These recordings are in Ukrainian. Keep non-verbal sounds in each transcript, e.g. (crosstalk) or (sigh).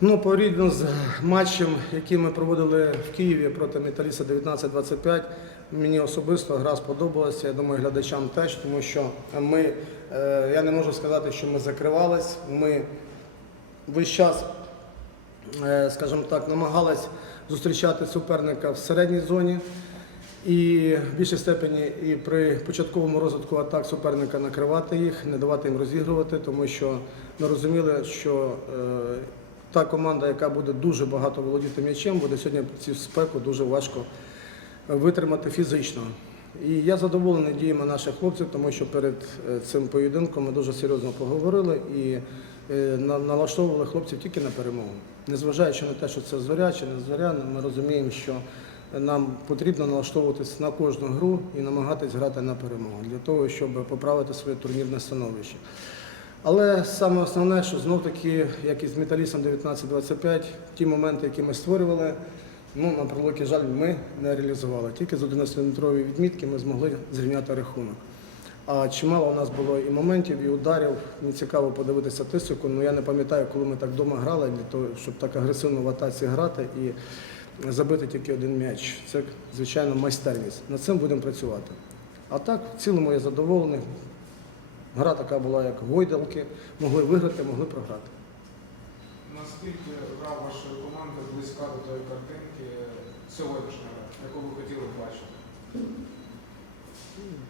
Ну, порівняно з матчем, який ми проводили в Києві проти Металіста 19-25, мені особисто гра сподобалася. Я думаю, глядачам теж, тому що ми, е, я не можу сказати, що ми закривались. Ми весь час, е, скажімо так, намагались зустрічати суперника в середній зоні. І в більшій степені і при початковому розвитку атак суперника накривати їх, не давати їм розігрувати, тому що ми розуміли, що е, та команда, яка буде дуже багато володіти м'ячем, буде сьогодні цю спеку дуже важко витримати фізично. І я задоволений діями наших хлопців, тому що перед е, цим поєдинком ми дуже серйозно поговорили і е, налаштовували хлопців тільки на перемогу. Незважаючи на те, що це зоря чи не зоря, ми розуміємо, що нам потрібно налаштовуватись на кожну гру і намагатись грати на перемогу для того, щоб поправити своє турнірне становище. Але саме основне, що знов таки, як і з металістом 19-25, ті моменти, які ми створювали, ну, на превеликий жаль, ми не реалізували. Тільки з 11-метрової відмітки ми змогли зрівняти рахунок. А чимало у нас було і моментів, і ударів. Мені цікаво подивитися статистику. Ну я не пам'ятаю, коли ми так вдома грали, для того, щоб так агресивно в атаці грати і забити тільки один м'яч. Це, звичайно, майстерність. Над цим будемо працювати. А так, в цілому я задоволений. Гра така була, як гойдалки, могли виграти, могли програти. Наскільки гра вашої команди близька до тої картинки сьогоднішньої, яку ви хотіли б бачити?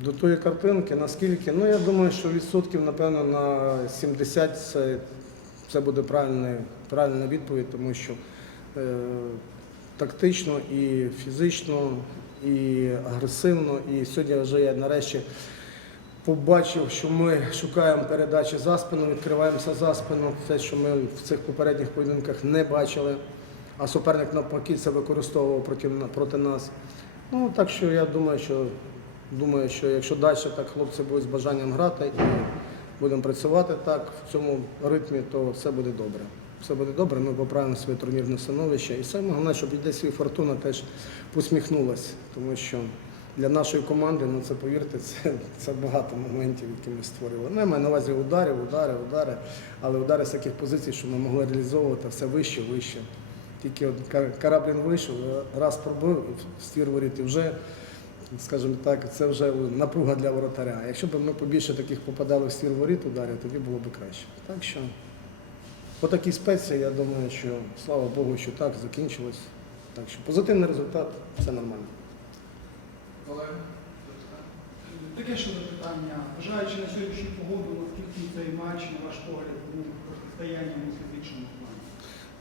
До тої картинки, наскільки, ну я думаю, що відсотків, напевно, на 70 це, це буде правильна, правильна відповідь, тому що е, тактично і фізично, і агресивно. І сьогодні вже я нарешті побачив, що ми шукаємо передачі за спину, відкриваємося за спину. Те, що ми в цих попередніх поєдинках не бачили, а суперник навпаки це використовував проти, проти нас. Ну так що я думаю, що думаю, що якщо далі так хлопці будуть з бажанням грати і будемо працювати так в цьому ритмі, то все буде добре. Все буде добре, ми поправимо своє турнірне становище. І саме головне, щоб іде свій фортуна теж посміхнулася, тому що для нашої команди, ну це повірте, це, це багато моментів, які ми створювали. Ну, я маю на увазі ударів, удари, удари, але удари з таких позицій, що ми могли реалізовувати все вище, вище. Тільки от Караблін вийшов, раз пробив і стір воріт, і вже, скажімо так, це вже напруга для воротаря. Якщо б ми побільше таких попадали в стір воріт ударів, тоді було б краще. Так що, по такій спеції, я думаю, що слава Богу, що так закінчилось. Так що позитивний результат, все нормально. Олег? Таке ще запитання. Вважаючи на сьогоднішню погоду, наскільки цей матч, на ваш погляд, був протистоянням у фізичному плані?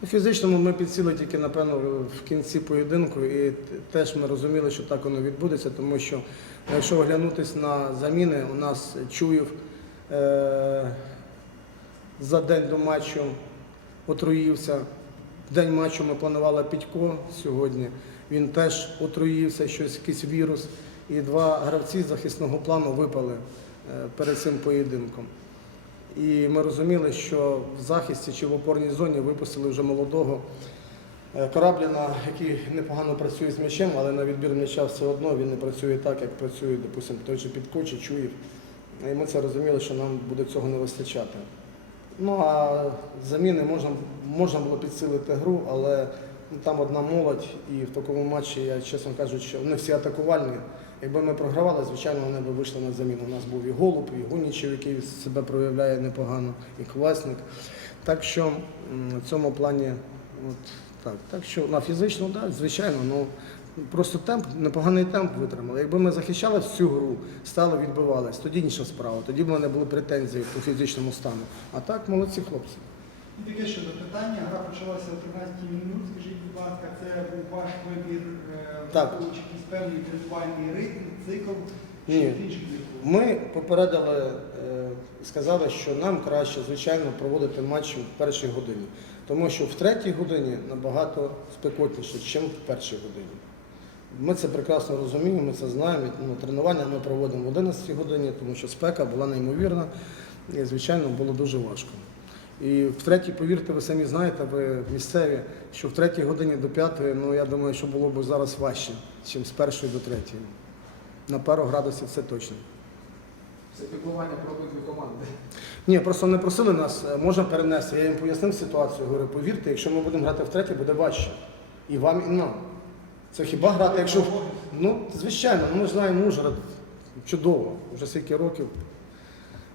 У фізичному ми підсіли тільки, напевно, в кінці поєдинку, і теж ми розуміли, що так воно відбудеться, тому що якщо оглянутися на заміни, у нас Чуєв е- за день до матчу отруївся. В день матчу ми планували Підько сьогодні. Він теж отруївся, щось якийсь вірус. І два гравці захисного плану випали е, перед цим поєдинком. І ми розуміли, що в захисті чи в опорній зоні випустили вже молодого е, Корабліна, який непогано працює з м'ячем, але на відбір м'яча все одно він не працює так, як працює, допустимо, той же Підко чи Чуєв. І ми це розуміли, що нам буде цього не вистачати. Ну а заміни можна, можна було підсилити гру, але там одна молодь, і в такому матчі, я чесно кажучи, вони всі атакувальні. Якби ми програвали, звичайно, вони б вийшли на заміну. У нас був і Голуб, і Гунічев, який себе проявляє непогано, і Квасник. Так що в цьому плані, от так. Так що на фізично, так, звичайно, ну просто темп, непоганий темп витримали. Якби ми захищали всю гру, стало відбивались, тоді інша справа. Тоді б в мене були претензії по фізичному стану. А так, молодці хлопці. І таке ще запитання. Гра почалася о 13 минут. Скажіть, будь ласка, це був ваш вибір, е, Так. якийсь певний тренувальний ритм, цикл чи Ні. з інших циклів? Ми попередили, е, сказали, що нам краще, звичайно, проводити матчі в першій годині. Тому що в третій годині набагато спекотніше, ніж в першій годині. Ми це прекрасно розуміємо, ми це знаємо. Ну, тренування ми проводимо в 11 годині, тому що спека була неймовірна і, звичайно, було дуже важко. І в третій, повірте, ви самі знаєте, ви місцеві, що в третій годині до п'ятої, ну я думаю, що було б зараз важче, ніж з першої до третьої. На пару градусів це точно. Це піклування про обидві команди. Ні, просто не просили нас, е, можна перенести. Я їм пояснив ситуацію. Говорю, повірте, якщо ми будемо грати втретє, буде важче. І вам, і нам. Це хіба грати, якщо. Ну, звичайно, ми знаємо Ужгород чудово. Вже скільки років.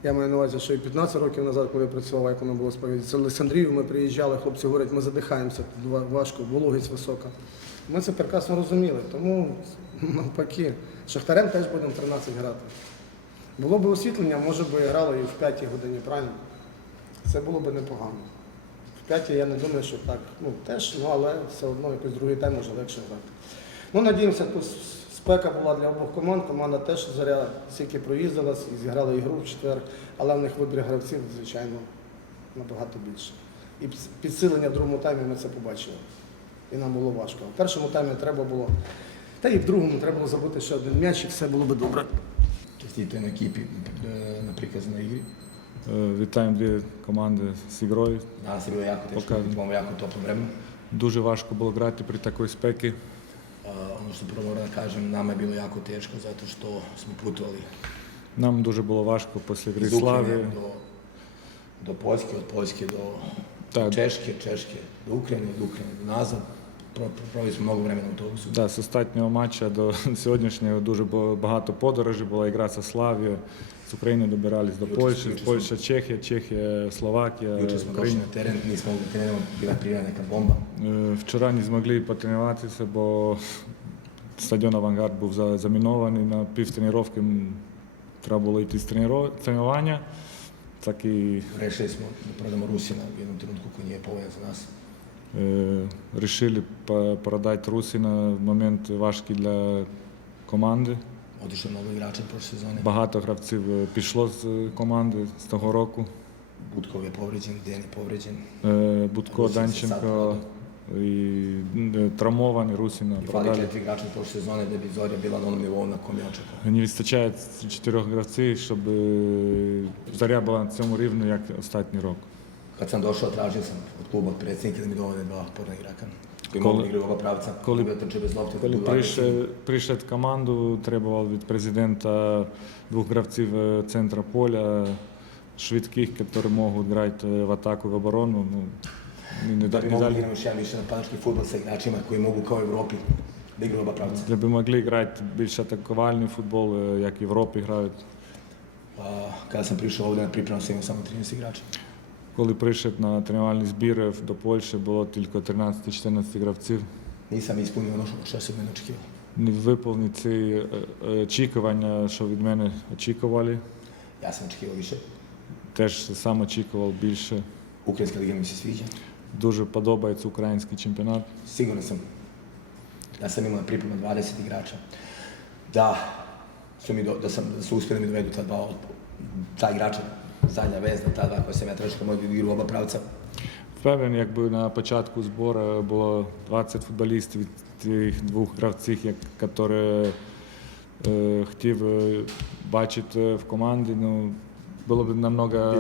Я маю на увазі, що і 15 років назад, коли я працював, як воно було сповіді. Це Олександрію, ми приїжджали, хлопці говорять, ми задихаємося, тут важко, вологість висока. Ми це прекрасно розуміли, тому навпаки, Шахтарем теж будемо 13 грати. Було б освітлення, може би грали і в 5 годині, правильно? Це було б непогано. В 5 я не думаю, що так. Ну, теж, ну, але все одно якийсь другий тайм може легше грати. Ну, надіємося, тут спека була для обох команд. Команда теж заря стільки проїздилась і зіграла ігру в четвер, але в них вибір гравців, звичайно, набагато більше. І підсилення в другому таймі ми це побачили. І нам було важко. В першому таймі треба було, та і в другому треба було забити ще один м'яч, і все було би добре. Čestitujem ekipi e, na prikazanoj igri. Е, Вітаємо дві команди з ігрою. Danas je bilo jako teško, Pokazano. imamo jako. Дуже важко було грати при такій спеки. Uh, ono što prvo da kažem, nama je bilo jako teško zato što smo putovali Nam duže bilo vaško poslije Слави. do, do Poljske, od Poljske do Так, Češke, Češke do Ukrajine, od Ukrajine do nazad. Mnogo vremena u autobusu. да, з останнього матча до (laughs) сьогоднішнього дуже багато подорожей. Була ігра з Славією. З України добирались до Польщі, з Польща, Чехія, Чехія, Словакія, Україна. krenemo, bila je prijavljena neka bomba. Е, Вчора не змогли потренуватися, бо стадіон Авангард був замінований на півтренування. Треба було йти з тренування. Так і da prodamo Rusina u jednom trenutku koji nije povoljan za Е, Рішили по- продати Русіна в момент важкий для команди. Je mnogo igrača prošle sezone. Багато гравців е, пішло з команди з того року. Povređen, Dejan je povređen. Е, Будко, Данченко і е, травмовані Русіна fali продали. igrača prošle sezone da bi Zorja bila na onom nivou na kom. Не вистачає чотирьох гравців, щоб Заря була на цьому рівні, як останній рок. Kad sam došao, tražio sam od kluba, predsjednika da mi dovode dva porna igraka. Koji mogu da igraju oba pravca, коли- da trče bez lopte, da Коли agresivni. прийшов в команду, требував від президента двох гравців е, центра поля, швидких, які можуть грати в атаку, в оборону. Ну, ми не, Da bi mogli da igramo još jedan više napadački futbol sa igračima koji mogu kao u Evropi da igraju oba pravca. Би могли грати більш атакувальний футбол, е, як в Європі kada sam prišao ovdje na pripremu sam imao samo 13 igrača. Коли прийшов на тренувальний збір е, до Польщі, було тільки 13-14 гравців. Ispunio ono što- što se od mene. Не виповнив ці е, е, очікування, що від мене очікували. Ja sam očekivao više. Теж сам очікував більше. Liga mi se sviđa. Дуже подобається український чемпіонат. Siguran sam da sam imao pripremu 20 igrača. Da su, mi do, da, sam, da su uspjeli mi dovedu ta dva ta igrača, zadnja vezna, ta dva koja sam ja tražio mogu da igraju oba pravca. Впевнений, якби на початку збору було 20 футболістів від тих двох гравців, які е, хотів бачити в команді, ну, було б намного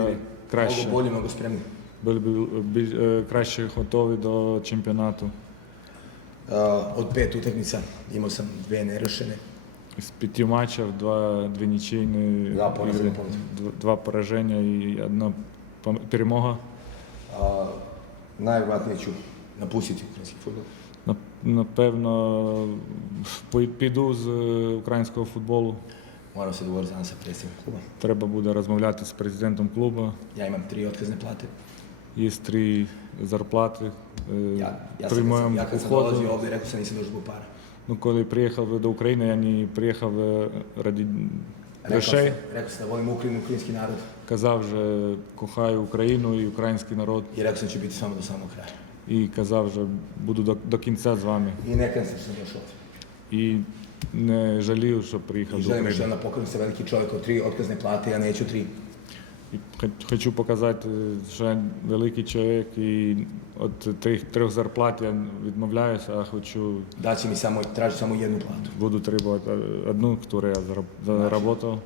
краще. Mnogo bolji, mnogo. Були б краще готові до чемпіонату. Od pet utakmica imao sam dve nerešene. З п'яти матчів два, дві нічийні, Два пораження і одна перемога. Напевно, піду з е, українського футболу. Moram se dogovoriti danas sa predsjednikom kluba. Треба буде розмовляти з президентом клубу. Ja imam tri otkazne plate. Є три зарплати. е, Ja, ja, При sam, kad sam, моєму ja kad sam уходу. dolazio ovdje, rekao sam nisam došao zbog para. Ну, коли приїхав до України, я не приїхав е, раді грошей. ukrajinski narod Казав, що кохаю Україну і український народ. da ću biti s vama do samog kraja. І казав, що буду до, до кінця з вами. Što sam došao ovdje. І не жалію, що приїхав I до України. jednom da pokažem se veliki čovjek od tri otkazne plate, ja neću tri. І хо- хочу показати, що я великий чоловік, і від тих трьох зарплат я відмовляюся, а хочу Daći mi samo, traži samo jednu platu. буду требувати одну, яку я зараб- заработав.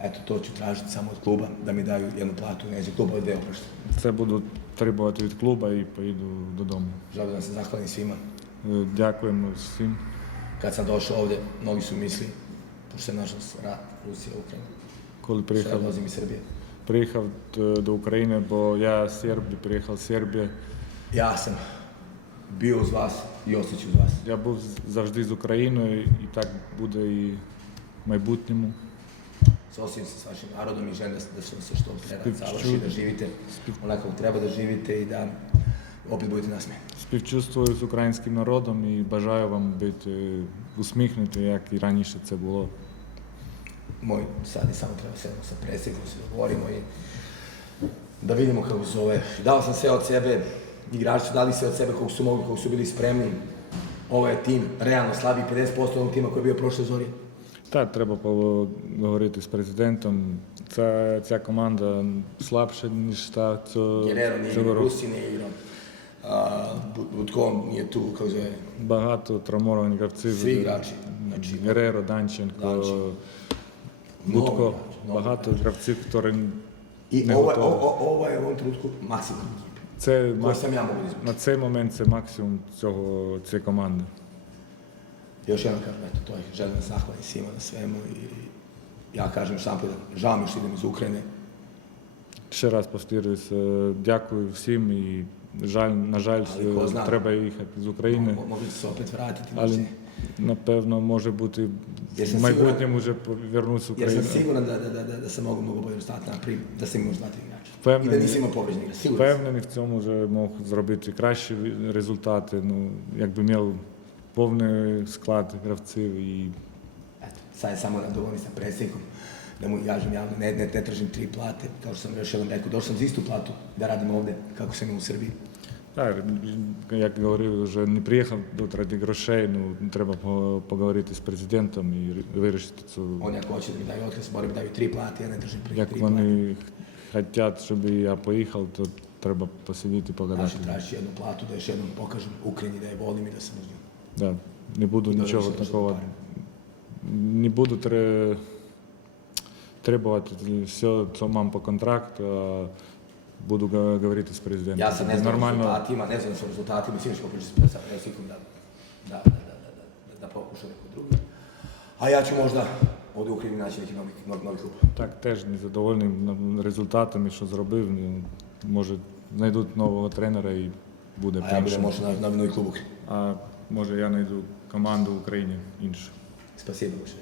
Eto, to ću tražiti samo od kluba, da mi daju jednu platu, neće kluba dve oprošta. Це буду требувати від клубу і поїду додому. Želim da se zahvalim svima. Е, Дякуємо всім. Kad sam došao ovdje, mnogi su misli, pošto je nažalost rat Rusija, Ukrajina, коли Що я приїхав, dolazim iz Srbije. Приїхав е, до України, бо я з Сербії, приїхав з Сербії. Sam bio uz vas i ostaću uz vas. Я був завжди з Україною і так буде і в майбутньому. Sosim se s vašim narodom i želim da, se što Spipču- završi, da živite onako treba da živite i da opet budete nasmejani. Співчувствую з українським народом і бажаю вам бути усміхнути, як і раніше це було. Moj sad je samo treba sedemo sa predsjednikom, se dogovorimo i da vidimo kako se zove. Dao sam sve od sebe, igrači su dali sve od sebe koliko su mogli, koliko su bili spremni. Ovo je tim realno slabiji 50% onog tima koji je bio prošle zori. Так, треба поговорити з президентом. Ця, ця команда слабша, ніж та цього, Guerrero nije цього року. Igrao, a, Bu- Butko nije tu, kako se zove, Багато травмованих гравців. Всі значить, Гереро, Данченко, Данченко. Будко. Багато гравців, які gotovo. o- o- ovo je u ovom trenutku maksimum ekipe. це мак- на цей момент це максимум цього цієї команди. Još jednom kažem, eto, to je, želim da zahvalim svima na svemu i ja kažem sam put, žao mi što idem iz Ukrajine, Ще раз повторююсь, е, дякую всім і жаль, на жаль, е, треба їхати з України. Se opet vratiti, Але. Напевно може бути в майбутньому вже повернусь в Україну. mogu da Впевнений. Впевнений цьому вже мог зробити кращі результати. Ну, якби мав повний склад гравців і Eto, sad je samo na dovoljni sa predsjednikom, da mu kažem javno, ne, ne, ne tražim tri plate, kao što sam još jednom rekao, došao sam za istu platu da radim ovde, kako sam imao u Srbiji. Так, як говорив, вже не приїхав тут ради грошей. Ну треба поговорити з президентом і вирішити цю. Daju otkaz, moraju da mi daju tri plate, ja ne držim pri, Як вони хочуть, щоб я поїхав, то треба посидіти, поgadати. Znači, tražit ću jednu platu da još jednom pokažem Ukrajini da je volim i da sam uz. Да, не буду І нічого такого. Не буду требувати все, що мам по контракту, а буду га- говорити з президентом. Ja sam ne znam o Нормально. rezultatima, ne znam o rezultatima, sinoć ćemo pričati sa predsjednikom da, da, da, da, da, da, pokuša neko drugi. A ja ću možda ovdje u Ukrajini naći neki novi, novi, novi klub. Так, теж незадоволений результатами, що зробив. Ну, Може, знайдуть нового тренера і буде budem першим. možda novi, novi klub u Ukrajini. А може я знайду команду в Україні іншу. Spasibo, Bože.